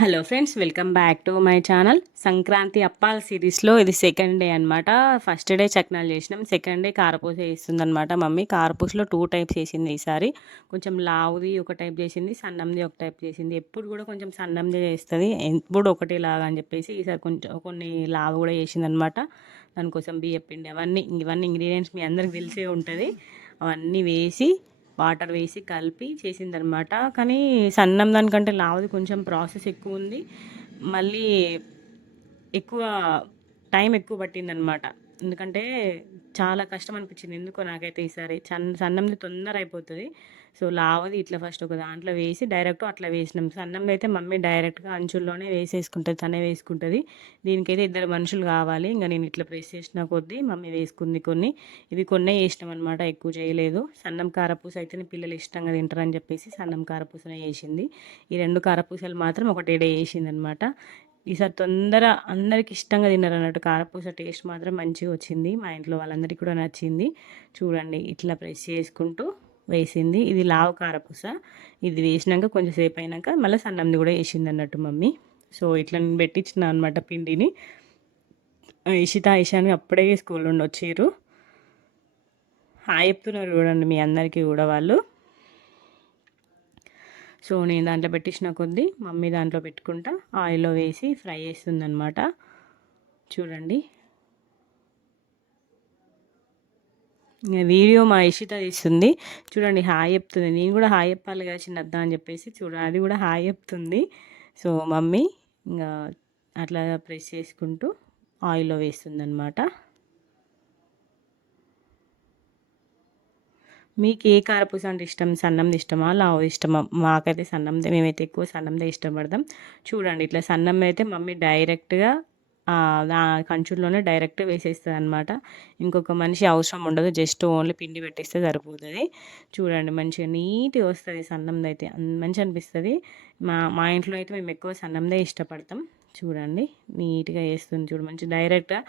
Hello friends, welcome back to my channel. Sankranti అప్పాల సిరీస్లో ఇది సెకండ్ డే అనమాట. ఫస్ట్ డే చక్నాలు చేసినాం, సెకండ్ డే కారపూస వేస్తుంది అనమాట మమ్మీ. కారపూసలో 2 టైప్స్ చేసింది ఈసారి. కొంచెం లావుది ఒక టైప్ చేసింది, సన్నంది ఒక టైప్ చేసింది. ఎప్పుడు కూడా కొంచెం సన్నంది చేస్తుంది, ఎప్పుడు ఒకటేలాగా అని చెప్పేసి ఈసారి కొంచెం కొన్ని లావు కూడా చేసింది అనమాట. దానికోసం బియ్యం పిండి ఇవన్నీ ఇంగ్రీడియంట్స్ మీ అందరికి తెలిసే ఉంటుంది. అవన్నీ వేసి వాటర్ వేసి కలిపి చేసిందనమాట. కానీ సన్నం దానికంటే లావుది కొంచెం ప్రాసెస్ ఎక్కువ ఉంది, మళ్ళీ ఎక్కువ టైం ఎక్కువ పట్టిందనమాట. ఎందుకంటే చాలా కష్టం అనిపించింది ఎందుకో నాకైతే ఈసారి. సన్నంది తొందర అయిపోతుంది. సో లావది ఇట్లా ఫస్ట్ ఒక దాంట్లో వేసి డైరెక్ట్ అట్లా వేసినాం. సన్నంది అయితే మమ్మీ డైరెక్ట్గా అంచుల్లోనే వేసేసుకుంటుంది, తనే వేసుకుంటుంది. దీనికైతే 2 మనుషులు కావాలి. ఇంకా నేను ఇట్లా ప్రెస్ చేసిన కొద్దీ మమ్మీ వేసుకుంది కొన్ని. ఇవి కొన్నే వేసినాం అనమాట, ఎక్కువ చేయలేదు. సన్నం కారపూస అయితేనే పిల్లలు ఇష్టంగా తింటారని చెప్పేసి సన్నం కారపూసనే వేసింది. ఈ 2 కారపూసలు మాత్రం ఒకటేడే వేసింది అనమాట. ఈసారి తొందర అందరికి ఇష్టంగా తిన్నారు అన్నట్టు. కారపూస టేస్ట్ మాత్రం మంచిగా వచ్చింది, మా ఇంట్లో వాళ్ళందరికీ కూడా నచ్చింది. చూడండి ఇట్లా ప్రెస్ చేసుకుంటూ వేసింది. ఇది లావు కారపూస. ఇది వేసినాక కొంచెం సేపు అయినాక మళ్ళీ సన్నంది కూడా వేసింది అన్నట్టు మమ్మీ. సో ఇట్లా నేను పెట్టించిన అనమాట పిండిని. ఇషిత ఇషాని అప్పుడే స్కూల్ నుండి వచ్చారు. హాయ్ చెప్తున్నారు చూడండి మీ అందరికీ కూడా వాళ్ళు. సో నేను దాంట్లో పెట్టించిన కొద్దీ మమ్మీ దాంట్లో పెట్టుకుంటా ఆయిల్లో వేసి ఫ్రై చేస్తుంది అనమాట. చూడండి వీడియో మా ఇషిత తీస్తుంది. చూడండి హాయ్ చెప్తుంది. నేను కూడా హాయ్ చెప్పాలి కదా చిన్నద్ద అని చెప్పేసి చూడండి అది కూడా హాయ్ చెప్తుంది. సో మమ్మీ ఇంకా అట్లా ప్రెస్ చేసుకుంటూ ఆయిల్లో వేస్తుంది అనమాట. మీకు ఏ కారపూస అంటే ఇష్టం? సన్నంది ఇష్టమా, లావు ఇష్టమా? మాకైతే సన్నందే, మేమైతే ఎక్కువ సన్నందే ఇష్టపడతాం. చూడండి ఇట్లా సన్నం అయితే మమ్మీ డైరెక్ట్గా కంచుల్లోనే డైరెక్ట్ వేసేస్తుంది అనమాట. ఇంకొక మనిషి అవసరం ఉండదు, జస్ట్ ఓన్లీ పిండి పెట్టేస్తే సరిపోతుంది. చూడండి మంచిగా నీట్గా వస్తుంది సన్నంది అయితే, మంచిగా అనిపిస్తుంది. మా ఇంట్లో అయితే మేము ఎక్కువ సన్నందే ఇష్టపడతాం. చూడండి నీట్గా వేస్తుంది చూడు, మంచి డైరెక్ట్గా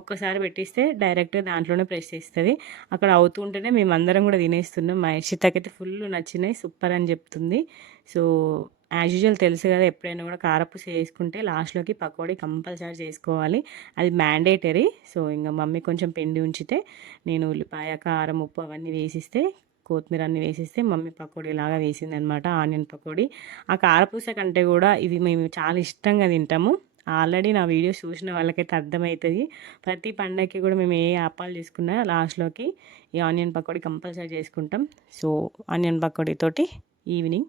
ఒక్కసారి పెట్టిస్తే డైరెక్ట్గా దాంట్లోనే ప్రెస్ చేస్తుంది. అక్కడ అవుతుంటేనే మేమందరం కూడా తినేస్తున్నాం. మా ఇషితకైతే ఫుల్ నచ్చినాయి, సూపర్ అని చెప్తుంది. సో యాజ్ యూజువల్ తెలుసు కదా, ఎప్పుడైనా కూడా కారపూస వేసుకుంటే లాస్ట్లోకి పకోడీ కంపల్సరీ చేసుకోవాలి, అది మ్యాండేటరీ. సో ఇంకా మమ్మీ కొంచెం పిండి ఉంచితే నేను ఉల్లిపాయ కారం ఉప్పు అవన్నీ వేసిస్తే, కొత్తిమీర అన్నీ వేసిస్తే మమ్మీ పకోడీ లాగా వేసింది అనమాట, ఆనియన్ పకోడీ. ఆ కారపూస కంటే కూడా ఇది మేము చాలా ఇష్టంగా తింటాము. ఆల్రెడీ నా వీడియోస్ చూసిన వాళ్ళకైతే అర్థమవుతుంది. ప్రతి పండగకి కూడా మేము ఏ అప్పాలు చేసుకున్నా లాస్ట్లోకి ఈ ఆనియన్ పకోడీ కంపల్సరీ చేసుకుంటాం. సో ఆనియన్ పకోడీ తోటి ఈవినింగ్